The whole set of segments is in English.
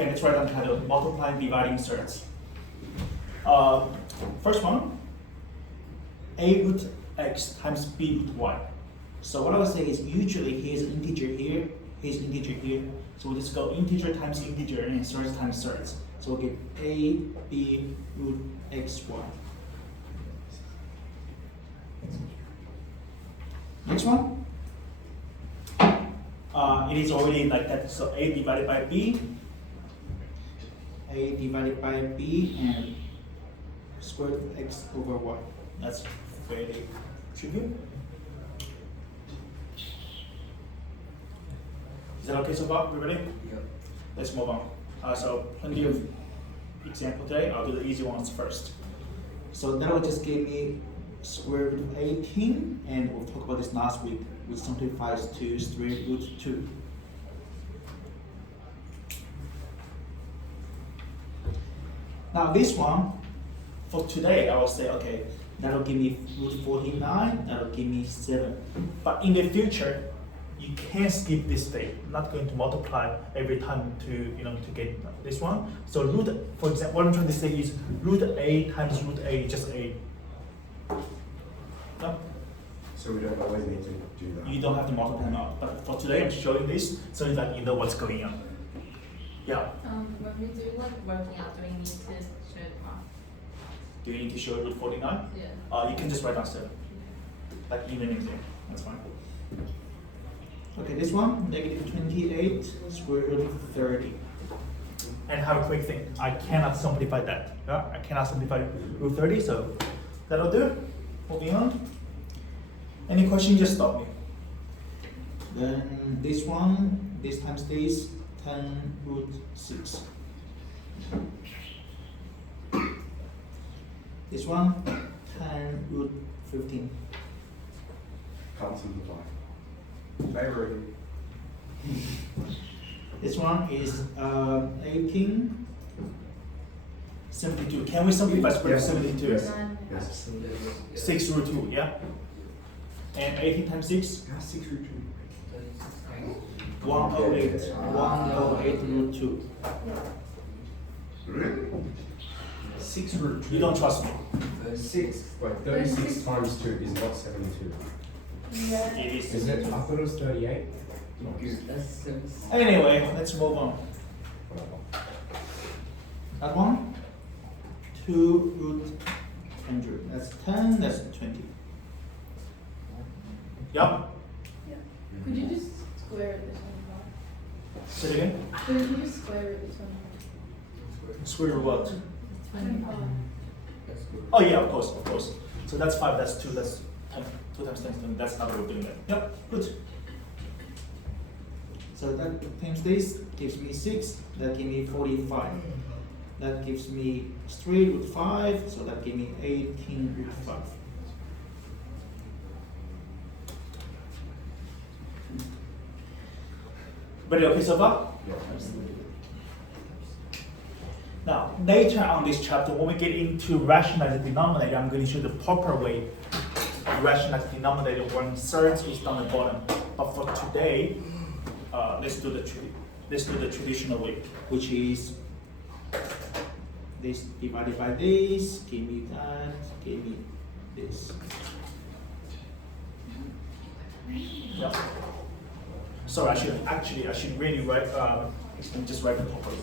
Okay, let's write down title, multiplying, dividing, surds. First one, a root x times b root y. So what I would say is usually here's an integer here, here's an integer here. So we'll just go integer times integer and surds times surds. So we'll get a, b root x, y. Next one. It is already like that. So a divided by b, and square root of x over y. That's fairly trivial. Is that okay so far? We ready? Yep. Let's move on. So plenty of example today. I'll do the easy ones first. So that will just give me square root of 18, and we'll talk about this last week, which simplifies to square root 2. Now this one, for today, I will say, okay, that'll give me root 49, that'll give me 7. But in the future, you can't skip this step. I'm not going to multiply every time to get this one. So root, for example, what I'm trying to say is root a times root a, just a. No? So we don't always need to do that. You don't have to multiply them out. But for today, I'm showing this so that you know what's going on. Yeah. When we do like working out, do we need to show the graph? Do you need to show root 49? Yeah. You can just write down 7. Like in an exam. That's fine. Okay, this one, negative 28 square root of 30. And have a quick thing. I cannot simplify that. Yeah? I cannot simplify root 30, so that'll do. Moving on. Any question, just stop me. Then this one, this times this, 10 root 6. This one, 10 root 15. Can't simplify. Favorite. This one is 18, 72. Can we simplify square root of 72? Yes. Yes. 6 root 2, yeah? And 18 times 6? Yeah, 6 root 108. 108 root 2. 2. 6 root 2. You don't trust me. 6. Wait, 36 times 2 is not 72. Yeah. It is. Is it? I thought it was 38. Anyway, let's move on. That one? 2 root 100. That's 10, that's 20. Yeah? Yeah. Could you just square root this one? Say it again. Could you just square root this one? Square root what? 25. Oh yeah, of course. So that's 5, that's 2, that's 10. 2 times 10 is 20. That's not what we're doing that. Yep, good. So that times this gives me 6, that gives me 45. That gives me 3 root 5, so that gives me 18 root 5. Ready, okay so far? Yeah. Now, later on this chapter, when we get into rationalize the denominator, I'm going to show the proper way of rationalize the denominator when surds is down the bottom. But for today, let's do the traditional way, which is this divided by this, give me that, give me this. Yeah. Sorry, I should really write, just write it properly.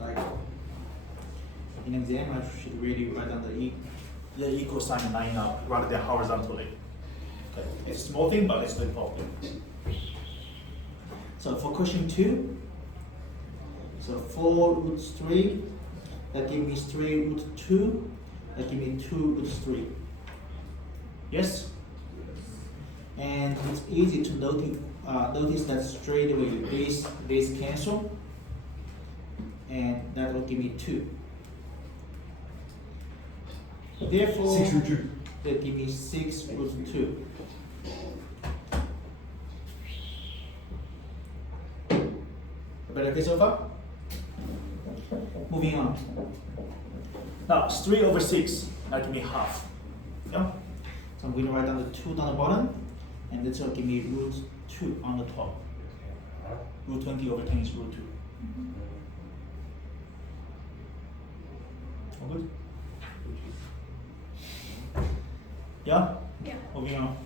Like in exam, I should really write down the equal sign line up rather than horizontally. Okay. It's a small thing, but let's do it properly. So for question 2, so 4 root 3, that gives me 3 root 2, that gives me 2 root 3. Yes? And it's easy to notice that straight away this cancel, and that will give me 2. Therefore, 6 root 2. that give me 6 root 2. Better okay so far? Moving on. Now, it's 3 over 6, that give me half. Yeah? So I'm going to write down the 2 down the bottom, and this will give me root 2 on the top. Root 20 over 10 is root 2. All good? Yeah? Yeah. Moving on.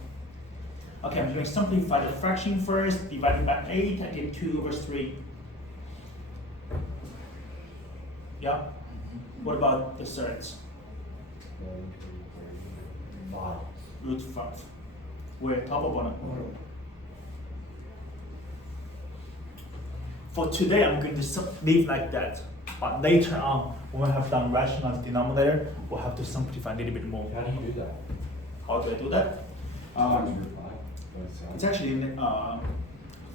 Okay, I'm going to simplify the fraction first. Divided by 8, I get 2 over 3. Yeah? What about the surds? 5. Root 5. Where top or bottom? For today, I'm going to leave like that. But later on, when we have done rationalize denominator, we'll have to simplify a little bit more. How do you do that? How do I do that? Times root 5. It's actually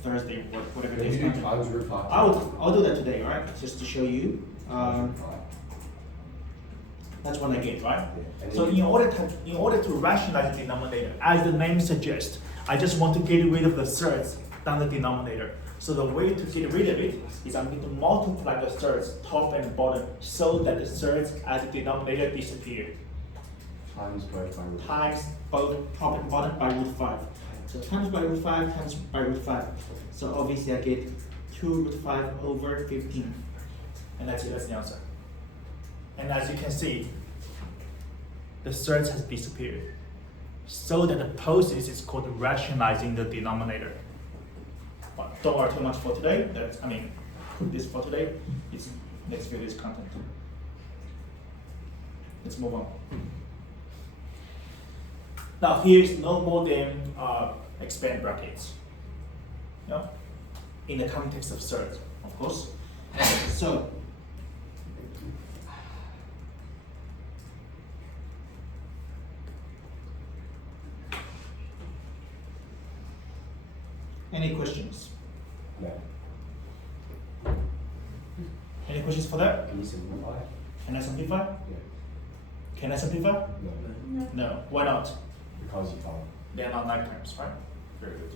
Thursday, whatever Then it you is. do times root 5. I'll do that today, alright? Just to show you. Times root 5. That's what I get, right? Yeah. And So then in order to rationalize the denominator, as the name suggests, I just want to get rid of the surds down the denominator. So the way to get rid of it is I'm going to multiply the surds top and bottom so that the surds at the denominator disappear. times both by root 5. Times both top and bottom by root 5. So times by root 5 times by root 5. So obviously I get 2 root 5 over 15. And that's it, that's the answer. And as you can see, the surds has disappeared. So that the process is called rationalizing the denominator. But don't worry too much for today. This for today. It's next video's content. Let's move on. Now here is no more than expand brackets. No? In the context of surds, of course. So any questions? No. Any questions for that? Can you simplify? Can I simplify? Yeah. Can I simplify? No. No. No. Why not? Because you can't. They are not like terms, right? Very good.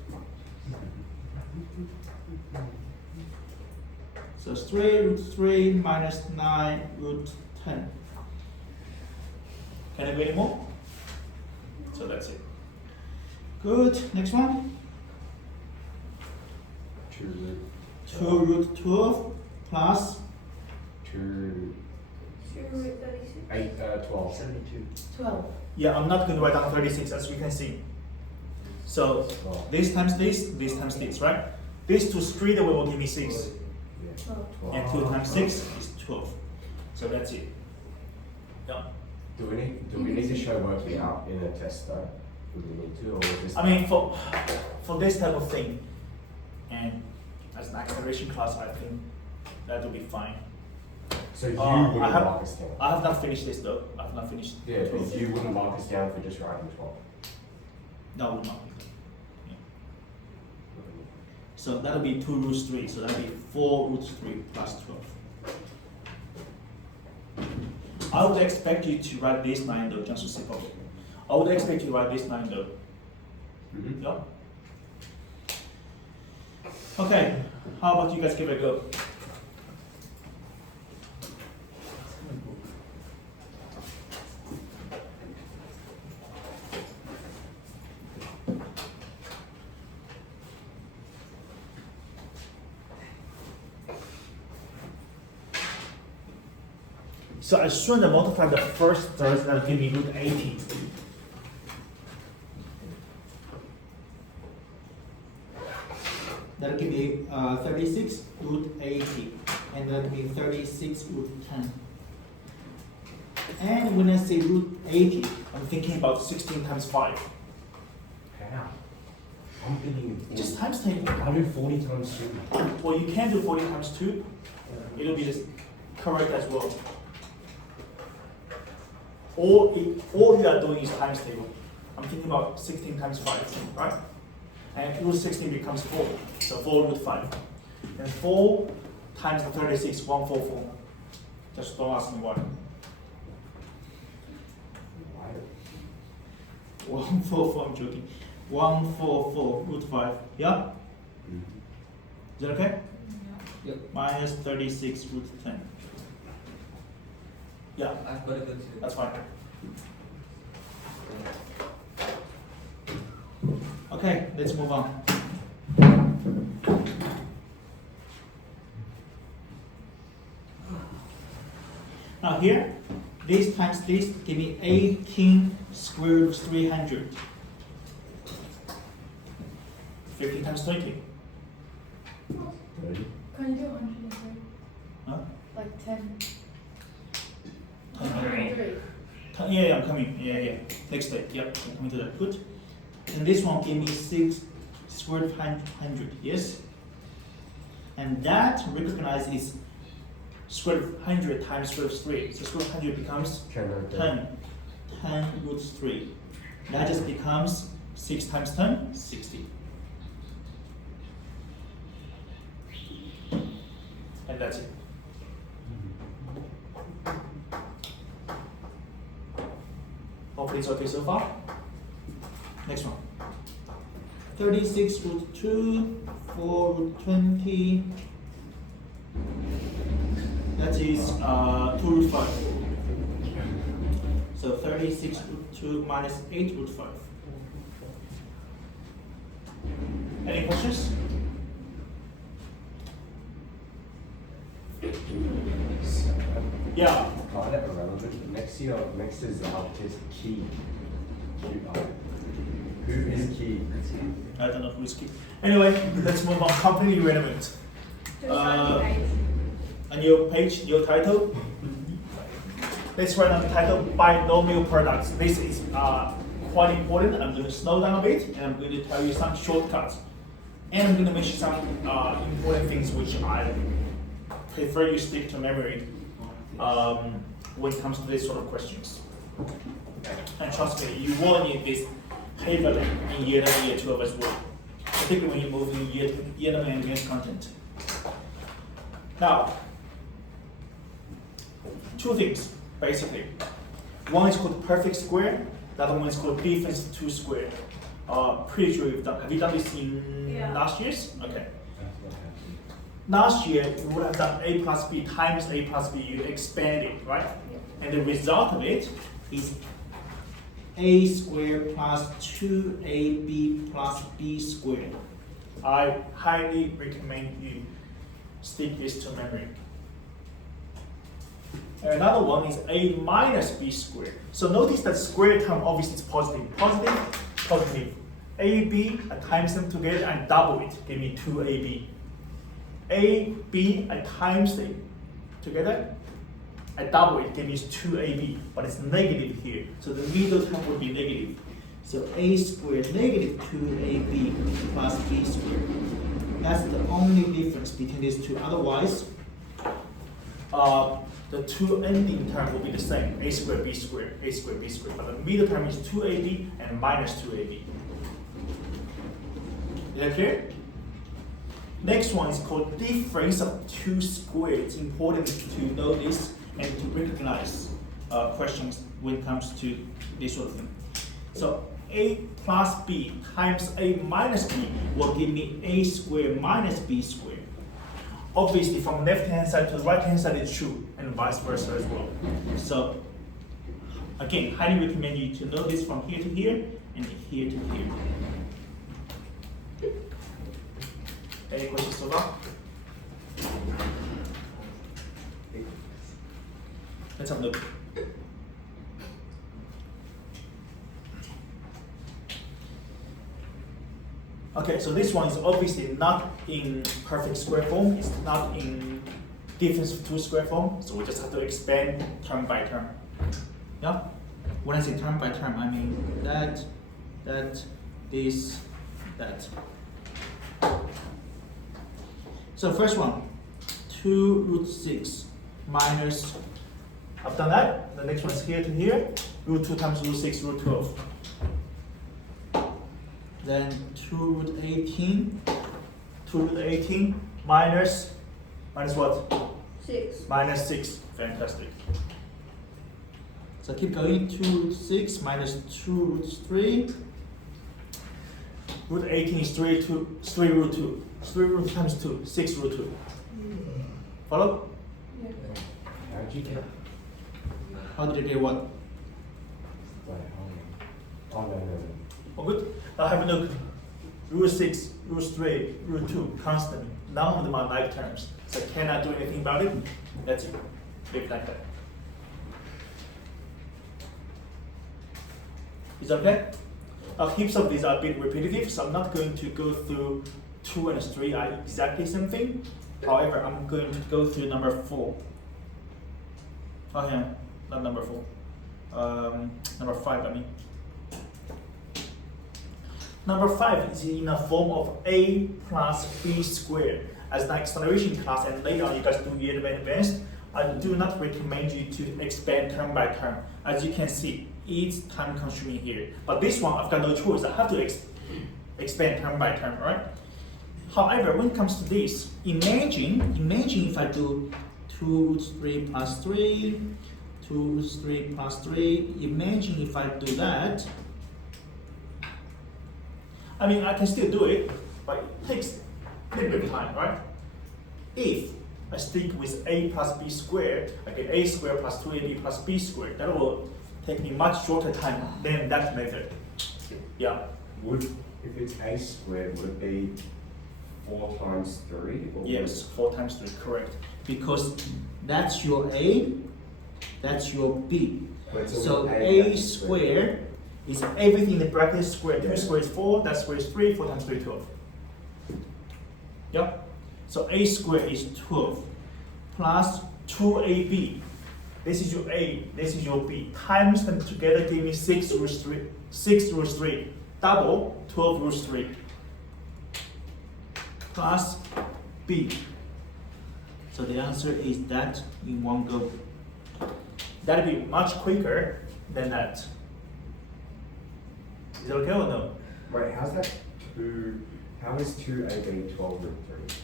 So it's 3 root 3 minus 9 root 10. Can I go any more? So that's it. Good. Next one. 2 root 2 root 12 plus 2 2 root 36. 8 12 72. 12. Yeah, I'm not going to write down 36 as we can see. So this times this times this, right? This to straight away will give me 6. Yeah. 12. And 2 times 6 is 12. So that's it. Yeah. Do we need to show working out in a test though? Do we need to, or just? I mean, for this type of thing, and as an acceleration class, I think that will be fine. So you I wouldn't have- mark us down. I have not finished this though. I have not finished. Yeah, but you wouldn't mark us down for just writing 12. No, I will not. Yeah. So that'll be 2 root 3. So that'll be 4 root 3 plus 12. I would expect you to write this 9 though, just to see problem. I would expect you to write this 9 though. Mm-hmm. Yeah. Okay. How about you guys give it a go? So as soon as I multiply the first third, that'll give me root 80. That'll give me 36 root 80, and that'll be 36 root 10. And when I say root 80, I'm thinking about 16 times 5. How? I'm thinking. Just times 10. I do 40 times 2. Well, you can do 40 times 2. It'll be just correct as well. All you are doing is times table. I'm thinking about 16 times 5, right? And root 16 becomes 4, so 4 root 5. And 4 times the 36, 144. Just don't ask me why. 144, I'm joking. 144 root 5, yeah? Mm-hmm. Is that okay? Yeah. Yep. Minus 36 root 10. Yeah, I've got to go to. that's fine. Okay, let's move on. Now here, this times this give me 18 square root of 300. 15 times 20. 30. Can you do 103? Huh? Like 10. 103. Yeah, I'm coming. Yeah. Next step. Yep, I'm coming to that. Good. And this one give me 6 square root of 100. Yes. And that recognized is square root of 100 times square root of 3. So square root of 100 becomes 10. 10 root 3. That just becomes 6 times 10, 60. And that's it. Hopefully it's okay so far. Next one. 36 root 2, 4 root 20. That is 2 root 5. So 36 root 2 minus 8 root 5. Any questions? Yeah. Kind of irrelevant. Next is key. Who is key? I don't know who's key. Anyway, let's move on. Completely relevant. On your page, your title. Let's write on the title binomial products. This is quite important. I'm going to slow down a bit and I'm going to tell you some shortcuts. And I'm going to mention some important things which I prefer you stick to memory when it comes to this sort of questions. And trust me, you will need this heavily in year 1 and year 2 as well, particularly when you move in year 1 and advanced content. Now, 2 things basically. One is called perfect square. The other one is called difference of 2 square. Pretty sure you've done. Have you done this in last year's? Okay. Last year, you would have done a plus b times a plus b. You expand it, right? And the result of it is a squared plus 2ab plus b squared. I highly recommend you stick this to memory. And another one is a minus b squared. So notice that square term obviously is positive. Positive, positive. ab, I times them together and double it, give me 2ab. AB, I times it together, I double it, gives me 2ab, but it's negative here. So the middle term would be negative. So a squared negative 2ab plus b squared. That's the only difference between these two. Otherwise, the 2 ending term will be the same, a squared, b squared, a squared, b squared. But the middle term is 2ab and minus 2ab. Is that clear? Next one is called difference of 2 squared. It's important to know this and to recognize questions when it comes to this sort of thing. So a plus b times a minus b will give me a squared minus b squared. Obviously, from left hand side to the right hand side it's true, and vice versa as well. So again, highly recommend you to know this from here to here and here to here. Any questions so far? Let's have a look. Okay, so this one is obviously not in perfect square form. It's not in difference of 2 square form. So we just have to expand term by term. Yeah? When I say term by term, I mean that, this, that. So first one, 2 root 6 minus, I've done that. The next one is here to here. Root 2 times root 6, root 12. Then 2 root 18. 2 root 18 minus what? 6. Minus 6. Fantastic. So keep going. 2 root 6 minus 2 root 3. Root 18 is 3 root 2. 3 root times 2, 6 root 2. Follow? Yeah. How did you get? How did you get what? Wait, hold on. Oh, no. Oh, good. Now have a look. Root 6, root 3, root 2, constant. None of them are like terms. So can I do anything about it? That's it. Leave it like that. Is that okay? Heaps of these are a bit repetitive, so I'm not going to go through 2 and 3 are exactly the same thing. However, I'm going to go through number 4. Okay, not number 4. Number 5, I mean. Number 5 is in a form of a plus b squared. As an acceleration class, and later on you guys do it in advanced, I do not recommend you to expand term by term. As you can see, it's time consuming here. But this one, I've got no choice. I have to expand term by term, right? However, when it comes to this, imagine if I do 2 root 3 plus 3, 2 root 3 plus 3. Imagine if I do that. I mean, I can still do it, but it takes a little bit of time, right? If I stick with a plus b squared, I get a squared plus 2ab plus b squared. That will take me much shorter time than that method. Yeah. If it's a squared, would it be 4 times 3? Or Yes, 4 times 3, correct. Because that's your a, that's your b. So a squared is everything in the bracket is squared. 2 squared is 4, that squared is 3, 4 times 3 is 12. Yeah? So a squared is 12 plus 2ab. This is your a, this is your b. Times them together give me 6 root 3. 6 root 3. Double 12 root 3. Plus b. So the answer is that in one go. That'll be much quicker than that. Is that okay or no? Wait, how's that 2? How is 2ab 12 root 3?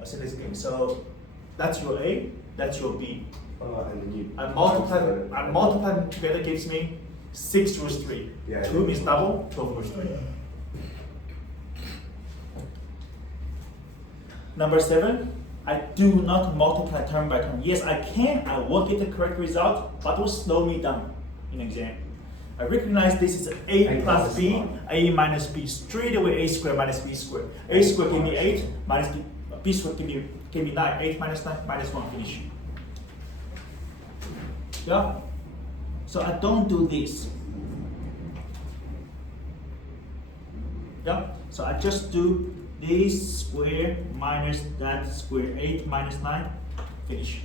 I said this again. So that's your a, that's your b. And then you I multiply them together gives me 6 root 3. Yeah, 2 means double, 12 root 3. Number 7, I do not multiply term by term. Yes, I can, I will get the correct result, but it will slow me down in exam. I recognize this is a plus b, a minus b. Straight away a squared minus b squared. A squared give me 8, minus b squared give me 9. 8 minus 9, minus 1, finish. Yeah? So I don't do this. Yeah? So I just do this square minus that square. 8 minus 9, finish.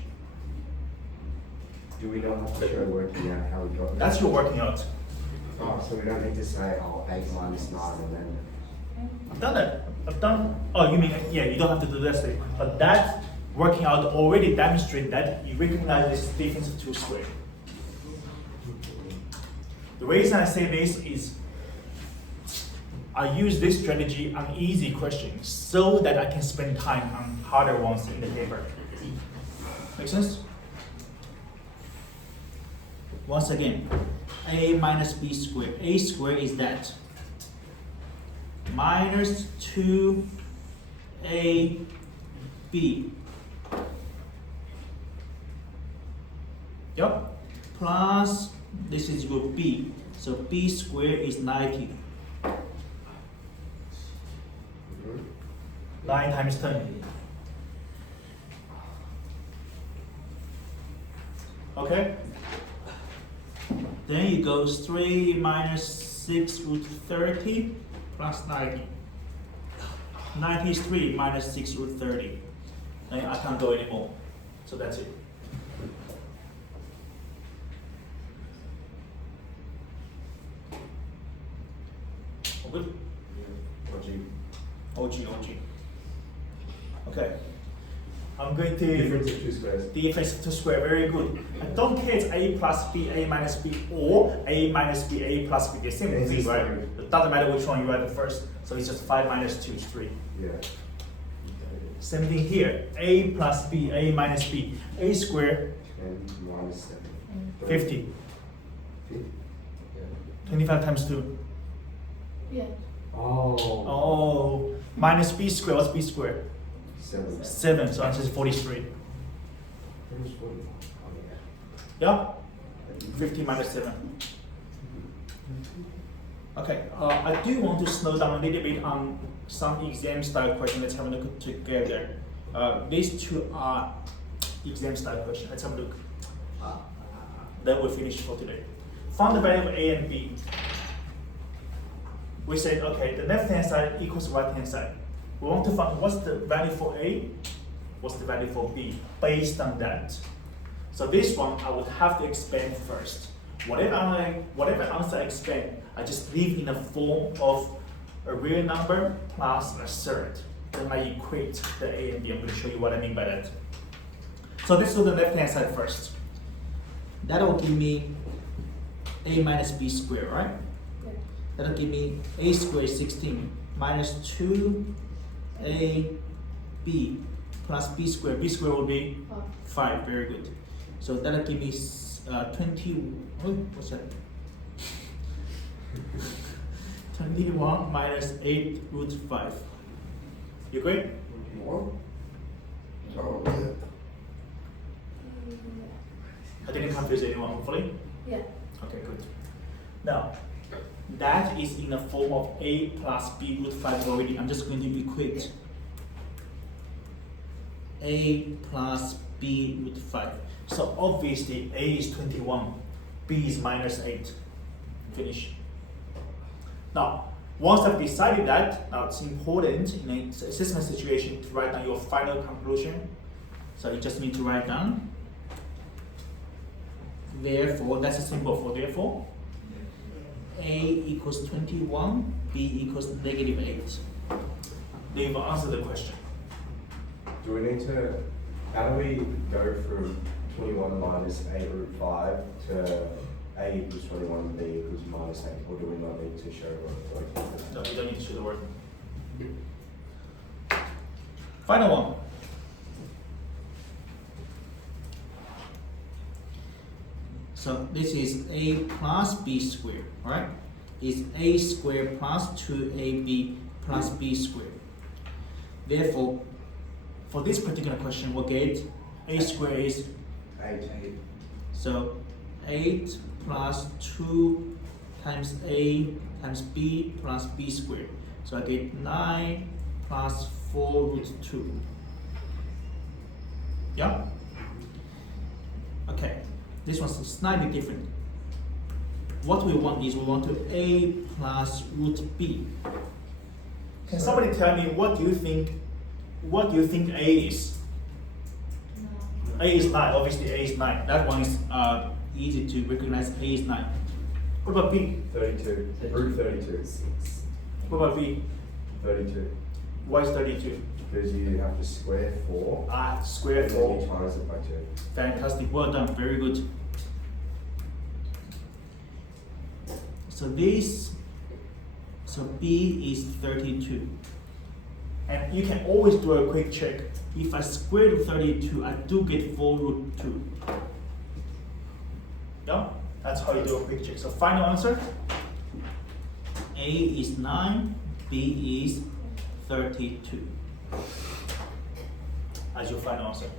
Do we not have to show working out how we got there? That's your working out. Oh, so we don't need to say, 8 minus 9 and then... I've done that. I've done. Oh, you mean, yeah, you don't have to do that thing. But that working out already demonstrates that you recognize this difference of 2 squared. The reason I say this is I use this strategy on easy questions so that I can spend time on harder ones in the paper. Make sense? Once again, a minus b squared. A squared is that. Minus 2ab. Yep. Plus, this is your b. So b squared is 90. 9 times 10. Okay? Then it goes 3 minus 6 root 30 plus 90. 90 is 3 minus 6 root 30. Then I can't go anymore. So that's it. All good? OG. Okay. I'm going to... Difference of 2 squares. Difference of 2 square, very good. I don't care it's a plus b, a minus b, or a minus b, a plus b. The same thing, right? It doesn't matter which one you write first. So it's just 5 minus 2 is 3. Yeah. Same thing here. A plus b, a minus b. A squared, 10 minus 7. 50. 50? 25 times 2. Yeah. Oh. Minus b squared, what's b squared? 7. 7, so answer is 43. Yeah? 50 minus 7. Okay, I do want to slow down a little bit on some exam style questions. Let's have a look together. These two are exam style questions. Let's have a look. Then we'll finish for today. Find the value of a and b. we said, okay, the left hand side equals right hand side. We want to find what's the value for A, what's the value for B, based on that. So this one, I would have to expand first. Whatever answer I expand, I just leave in the form of a real number plus a surd. Then I equate the A and B. I'm going to show you what I mean by that. So let's do the left hand side first. That will give me A minus B squared, right? Yeah. That'll give me A squared is 16 minus 2AB plus B squared. B squared will be 5. Very good. So that'll give me 20. Oh, what's that? 21 minus 8 root 5. You agree? What? Oh, I didn't confuse anyone, hopefully. Yeah. Okay, good. Now, that is in the form of A plus B root 5 already. I'm just going to equate A plus B root 5. So obviously A is 21, B is minus 8. Finish. Now, once I've decided that, now it's important in an assessment situation to write down your final conclusion. So you just need to write down. Therefore, that's a symbol for therefore. A equals 21, B equals negative 8. They've answered the question. Do we need to, how do we go from 21 minus 8 root 5 to A equals 21, B equals minus 8? Or do we not need to show what? No, you don't need to show the word. Final one. So this is A plus B squared, right? Is A squared plus 2AB plus B squared. Therefore, for this particular question, we'll get A squared is 8. so 8 plus 2 times A times B plus B squared. So I get 9 plus 4 root 2. Yeah? Okay, this one's slightly different. What we want is we want to A plus root B. Can somebody tell me what do you think A is? A is 9, obviously A is 9. That one is easy to recognize. A is 9. What about B? 32. Root 32. What about B? 32. Why is 32? Because you have to square 4. Square And then you 4. times it by 2. Fantastic, well done, very good. So B is 32. And you can always do a quick check. If I square root 32, I do get 4 root 2. Yeah? That's how you do a quick check. So final answer, A is 9, B is 32. As your final answer.